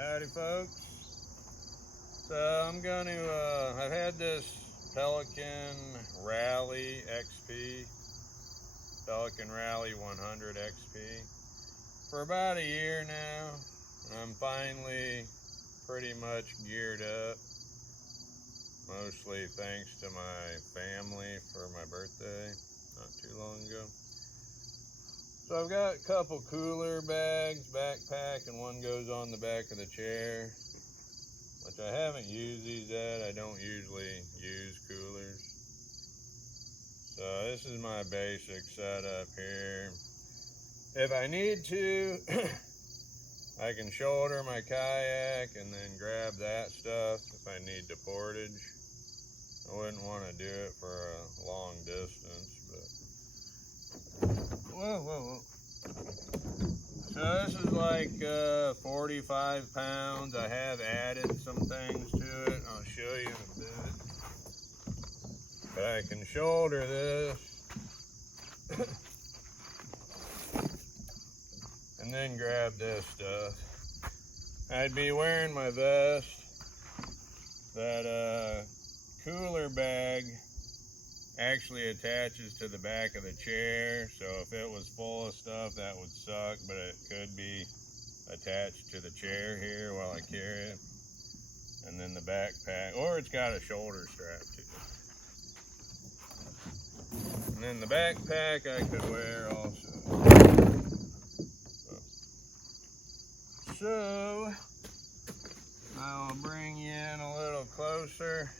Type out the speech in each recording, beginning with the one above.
Howdy folks. So I'm going to, I've had this Pelican Rally XP, Pelican Rally 100 XP for about a year now. I'm finally pretty much geared up, mostly thanks to my family for my birthday not too long ago. So I've got a couple cooler bags, backpack, and one goes on the back of the chair, which I haven't used these yet. I don't usually use coolers. So this is my basic setup here. If I need to, I can shoulder my kayak and then grab that stuff if I need to portage. I wouldn't want to do it for a long distance, but whoa. So this is like 45 pounds. I have added some things to it. I'll show you in a bit. But I can shoulder this and then grab this stuff. I'd be wearing my vest. That cooler bag actually attaches to the back of the chair, so if it was full of stuff that would suck, but it could be attached to the chair here while I carry it. And then the backpack, or it's got a shoulder strap to it. And then the backpack I could wear also. So I'll bring you in a little closer,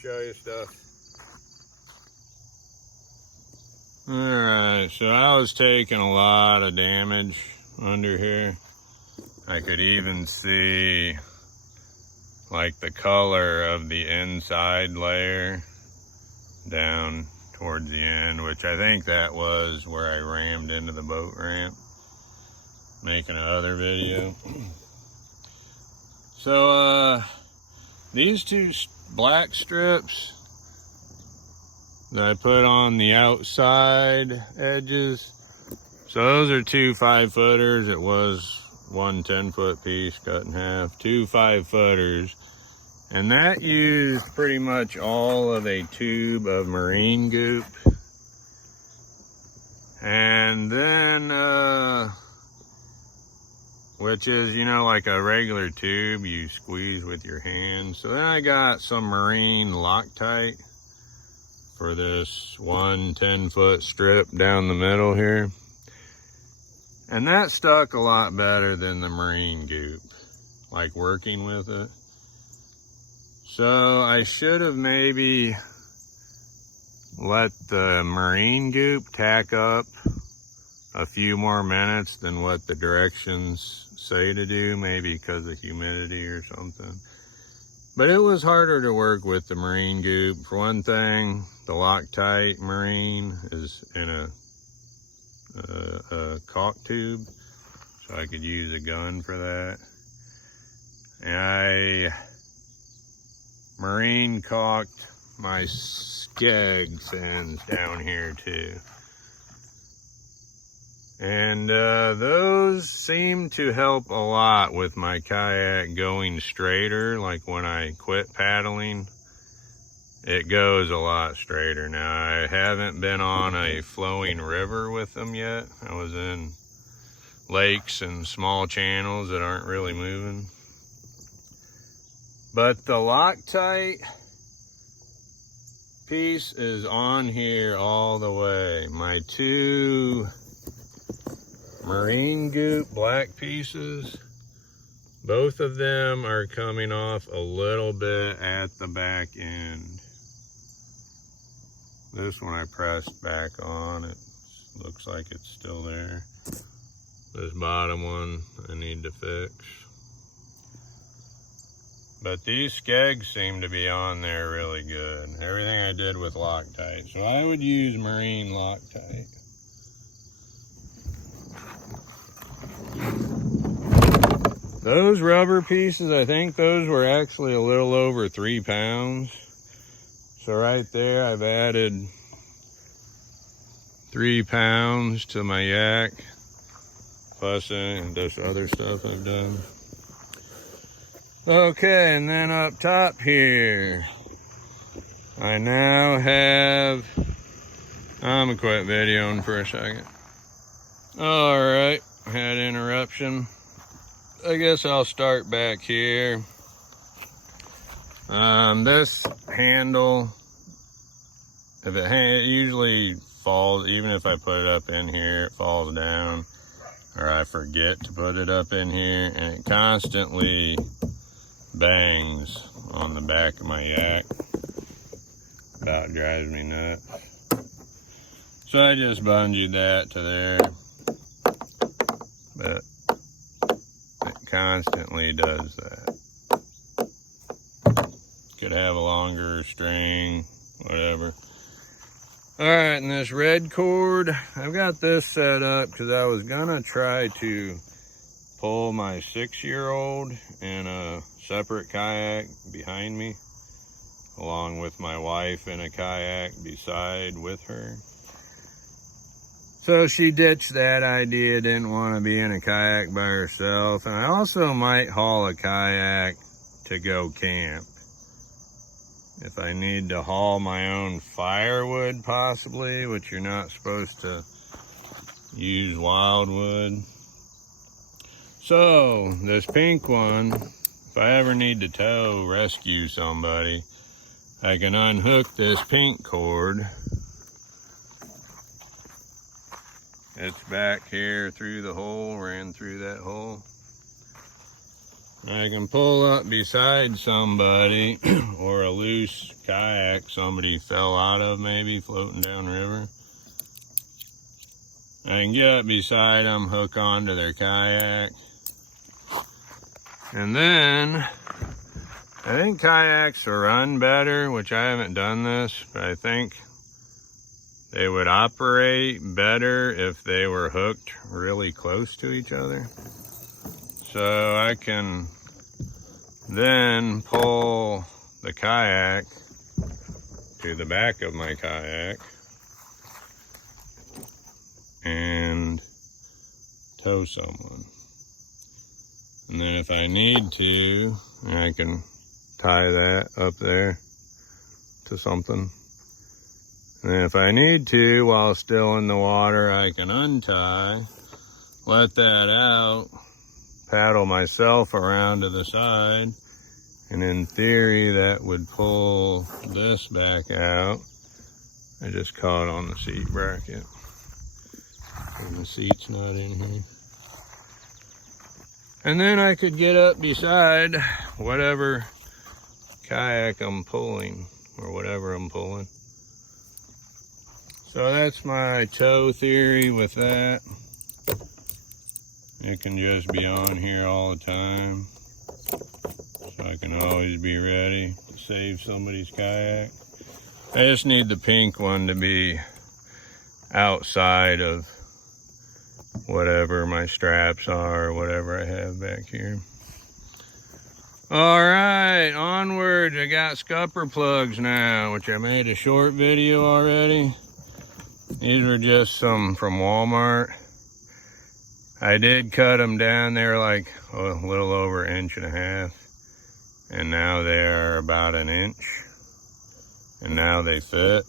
show you stuff. Alright, so I was taking a lot of damage under here. I could even see like the color of the inside layer down towards the end, which I think that was where I rammed into the boat ramp, making another video. So these two black strips that I put on the outside edges, so those are two 5-footers. It was one 10-foot piece cut in half, two 5-footers, and that used pretty much all of a tube of marine goop. And then which is, you know, like a regular tube you squeeze with your hand. So then I got some marine Loctite for this one 10-foot strip down the middle here. And that stuck a lot better than the marine goop, like working with it. So I should have maybe let the marine goop tack up a few more minutes than what the directions say to do, maybe because of humidity or something. But it was harder to work with the marine goop. For one thing, the Loctite marine is in a caulk tube, so I could use a gun for that. And I marine caulked my skeg fins down here too. And those seem to help a lot with my kayak going straighter. Like when I quit paddling, it goes a lot straighter now. I haven't been on a flowing river with them yet. I was in lakes and small channels that aren't really moving. But the Loctite piece is on here all the way. My two marine goop black pieces, both of them are coming off a little bit at the back end. This one I pressed back on, it looks like it's still there. This bottom one I need to fix. But these skegs seem to be on there really good. Everything I did with Loctite. So I would use marine Loctite. Those rubber pieces, I think those were actually a little over 3 pounds. So right there, I've added 3 pounds to my yak. fussing and this other stuff I've done. Okay, and then up top here, I now have, I'm gonna quit videoing for a second. All right, had interruption. I guess I'll start back here. This handle, if it usually falls, even if I put it up in here, it falls down, or I forget to put it up in here, and it constantly bangs on the back of my yak. About drives me nuts. So I just bungeed that to there, but it constantly does that. Could have a longer string, whatever. All right, and this red cord, I've got this set up because I was gonna try to pull my 6-year-old in a separate kayak behind me, along with my wife in a kayak beside with her. So she ditched that idea, didn't want to be in a kayak by herself. And I also might haul a kayak to go camp. If I need to haul my own firewood possibly, which you're not supposed to use wildwood. So this pink one, if I ever need to rescue somebody, I can unhook this pink cord. It's back here through the hole, ran through that hole. I can pull up beside somebody or a loose kayak somebody fell out of, maybe floating downriver. I can get up beside them, hook onto their kayak. And then I think kayaks will run better, which I haven't done this, but I think they would operate better if they were hooked really close to each other. So I can then pull the kayak to the back of my kayak and tow someone. And then if I need to, I can tie that up there to something. And then if I need to, while still in the water, I can untie, let that out, paddle myself around to the side, and in theory that would pull this back out. I just caught on the seat bracket and the seat's not in here. And then I could get up beside whatever kayak I'm pulling or whatever I'm pulling. So that's my tow theory with that. It can just be on here all the time, so I can always be ready to save somebody's kayak. I just need the pink one to be outside of whatever my straps are or whatever I have back here. All right, onward. I got scupper plugs now, which I made a short video already. These were just some from Walmart. I did cut them down. They were like a little over 1.5 inches. And now they are about 1 inch. And now they fit.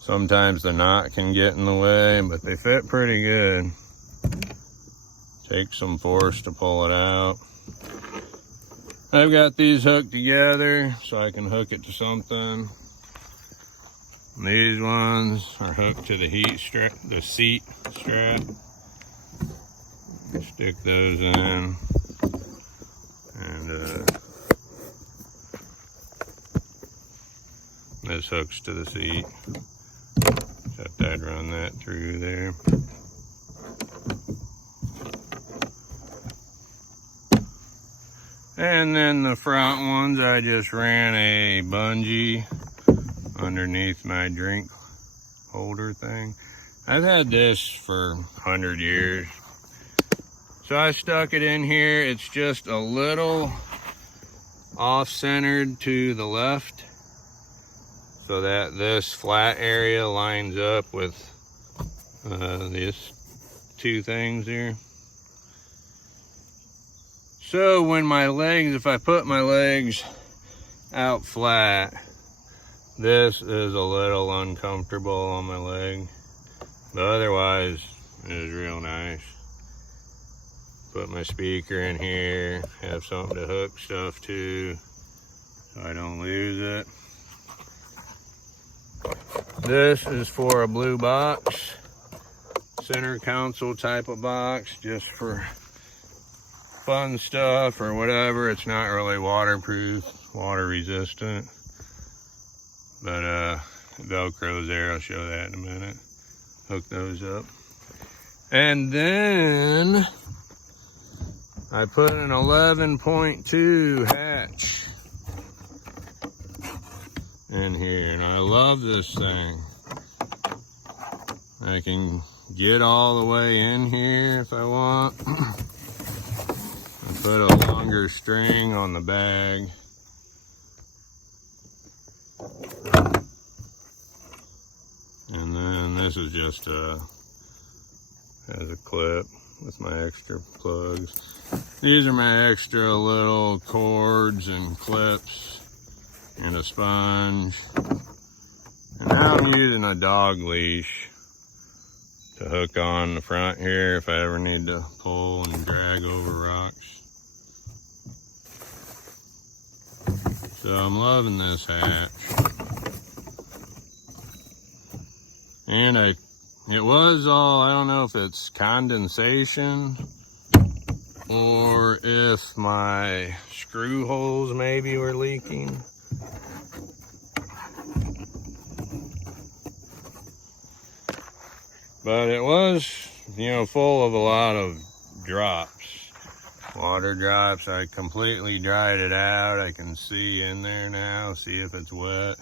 Sometimes the knot can get in the way, but they fit pretty good. Takes some force to pull it out. I've got these hooked together so I can hook it to something. These ones are hooked to the seat strap. Stick those in, and this hooks to the seat. Except I'd run that through there. And then the front ones, I just ran a bungee underneath my drink holder thing. I've had this for 100 years. So I stuck it in here. It's just a little off-centered to the left, so that this flat area lines up with this two things here. So when my legs, if I put my legs out flat, this is a little uncomfortable on my leg, but otherwise it is real nice. Put my speaker in here, have something to hook stuff to so I don't lose it. This is for a blue box, center console type of box, just for fun stuff or whatever. It's not really waterproof, water resistant, but Velcro's there. I'll show that in a minute. Hook those up. And then I put an 11.2 hatch in here, and I love this thing. I can get all the way in here if I want. I put a longer string on the bag. And then this is just has a clip with my extra plugs. These are my extra little cords and clips and a sponge. And now I'm using a dog leash to hook on the front here if I ever need to pull and drag over rocks. So I'm loving this hatch. And it was all, I don't know if it's condensation or if my screw holes maybe were leaking. But it was, you know, full of a lot of drops, water drops. I completely dried it out. I can see in there now, see if it's wet.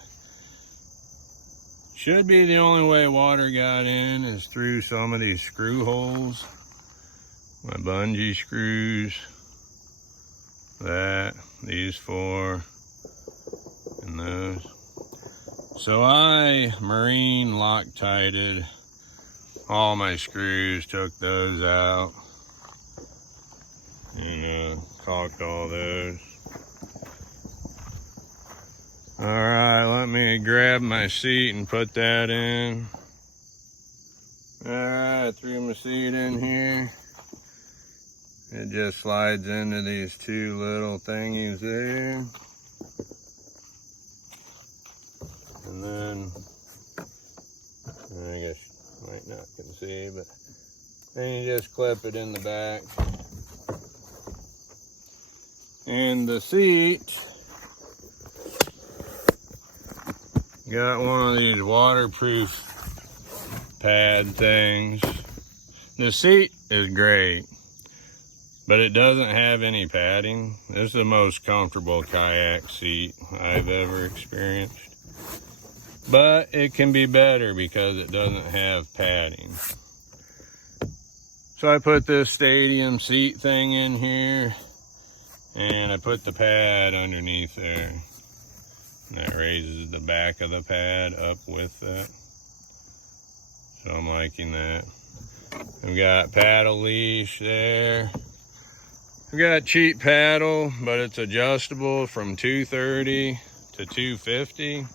Should be the only way water got in is through some of these screw holes. My bungee screws, these four, and those. So I marine Loctited all my screws, took those out, and caulked all those. All right, let me grab my seat and put that in. All right, threw my seat in here. It just slides into these two little thingies there. And then, I guess you might not can see, but then you just clip it in the back. And the seat, got one of these waterproof pad things. The seat is great, but it doesn't have any padding. This is the most comfortable kayak seat I've ever experienced. But it can be better because it doesn't have padding. So I put this stadium seat thing in here, and I put the pad underneath there. And that raises the back of the pad up with it. So I'm liking that. We've got paddle leash there. We've got cheap paddle, but it's adjustable from 230 to 250.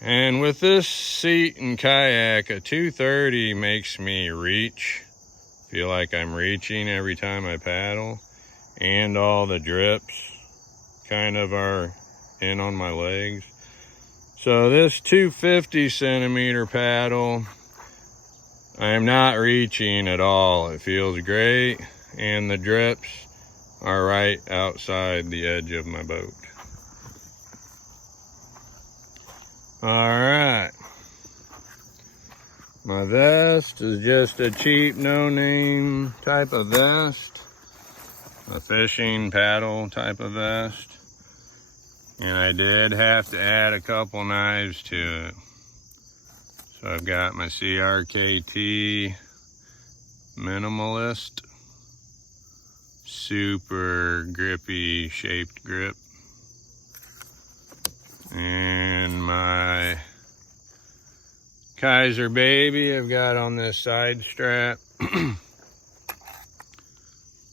And with this seat and kayak, a 230 makes me reach. Feel like I'm reaching every time I paddle. And all the drips kind of are in on my legs. So this 250 centimeter paddle, I'm not reaching at all. It feels great, and the drips are right outside the edge of my boat. All right, my vest is just a cheap no-name type of vest, a fishing paddle type of vest. And I did have to add a couple knives to it. So I've got my CRKT Minimalist, super grippy shaped grip. And my Kaiser baby I've got on this side strap.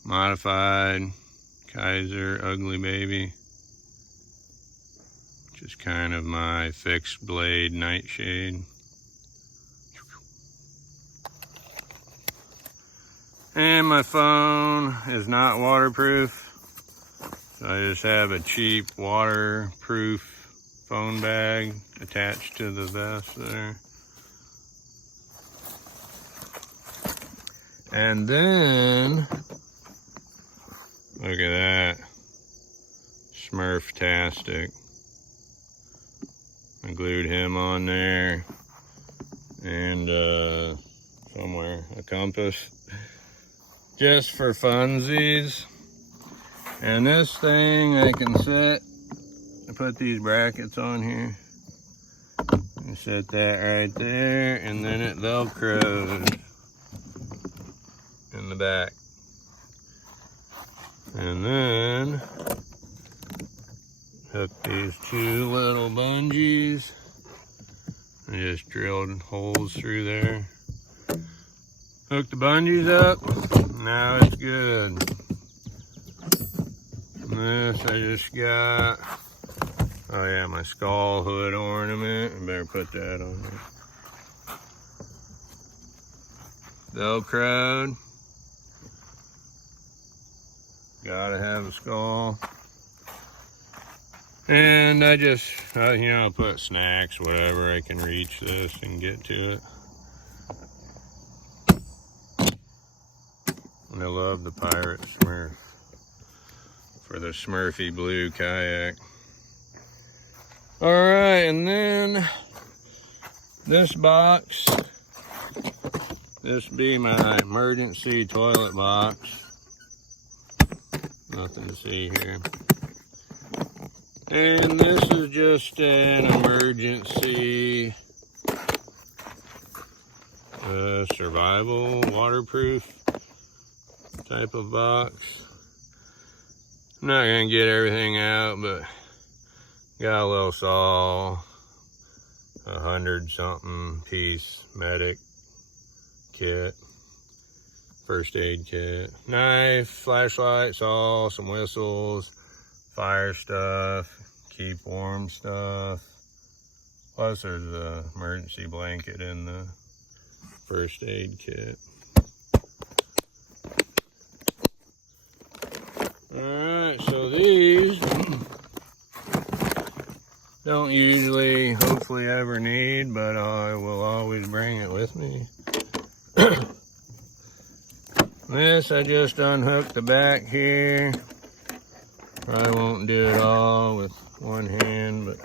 Modified Kaiser ugly baby, which is kind of my fixed blade nightshade. And my phone is not waterproof, so I just have a cheap waterproof phone bag attached to the vest there. And then, look at that, Smurf-tastic. I glued him on there, and somewhere, a compass, just for funsies. And this thing I can set, I put these brackets on here, and set that right there, and then it velcros in the back. And then hook these two little bungees. I just drilled holes through there. Hook the bungees up. Now it's good. And this I just got, oh yeah, my skull hood ornament. I better put that on there. Velcroed. Gotta have a skull. And I just, you know, put snacks, whatever, I can reach this and get to it. And I love the Pirate Smurf for the Smurfy blue kayak. Alright, and then this box, this be my emergency toilet box. Nothing to see here. And this is just an emergency survival waterproof type of box. I'm not gonna get everything out, but got a little saw, 100-something piece medic kit, first aid kit, knife, flashlight, saw, some whistles, fire stuff, keep warm stuff. Plus there's the emergency blanket in the first aid kit. Alright, so these don't usually, hopefully ever need, but I will always bring it with me. This, I just unhooked the back here. Probably won't do it all with one hand, but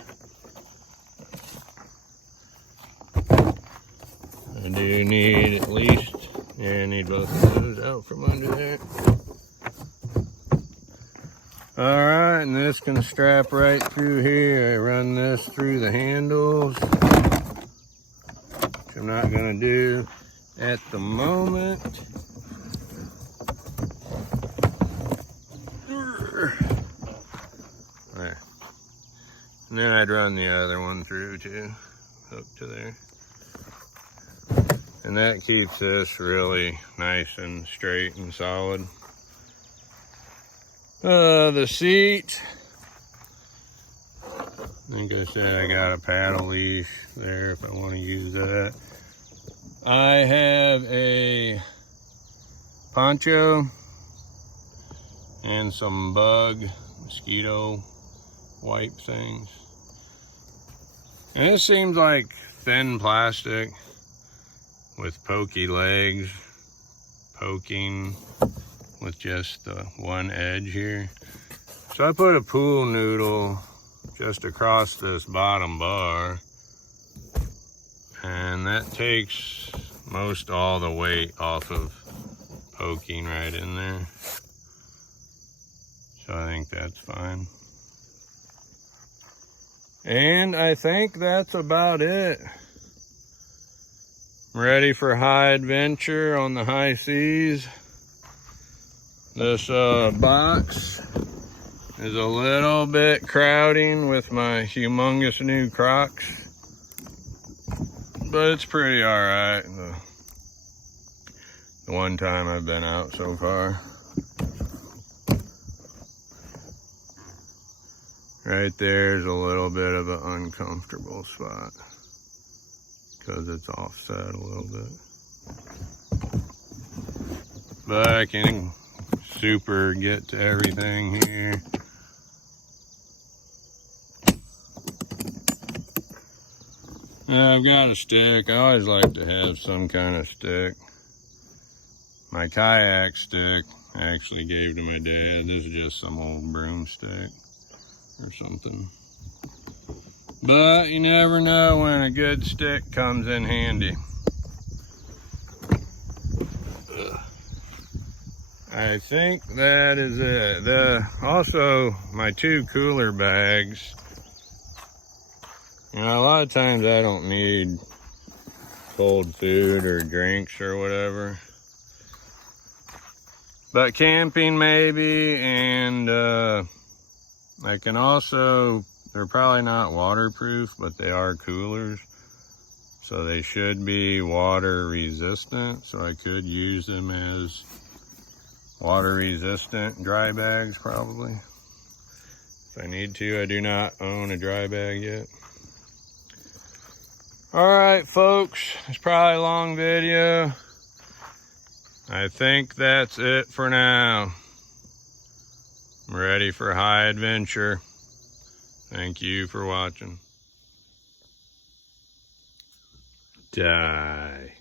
I do need at least, yeah, I need both of those out from under there. Alright, and this can strap right through here. I run this through the handles, which I'm not going to do at the moment. There. And then I'd run the other one through too, hook to there. And that keeps this really nice and straight and solid. The seat, I think I said I got a paddle leash there if I want to use that. I have a poncho and some mosquito wipe things. And it seems like thin plastic with pokey legs, poking with just the one edge here. So I put a pool noodle just across this bottom bar, and that takes most all the weight off of poking right in there. So I think that's fine. And I think that's about it. I'm ready for high adventure on the high seas. This box is a little bit crowding with my humongous new Crocs. but it's pretty all right. The one time I've been out so far. Right there's a little bit of an uncomfortable spot because it's offset a little bit. But I can super get to everything here. I've got a stick. I always like to have some kind of stick. My kayak stick I actually gave to my dad. This is just some old broomstick or something. But you never know when a good stick comes in handy. I think that is it. Also, my 2 cooler bags. You know, a lot of times I don't need cold food or drinks or whatever. But camping maybe, and I can also, they're probably not waterproof, but they are coolers. So they should be water resistant, so I could use them as water resistant dry bags probably. If I need to. I do not own a dry bag yet. Alright folks, it's probably a long video. I think that's it for now. I'm ready for high adventure. Thank you for watching. Die.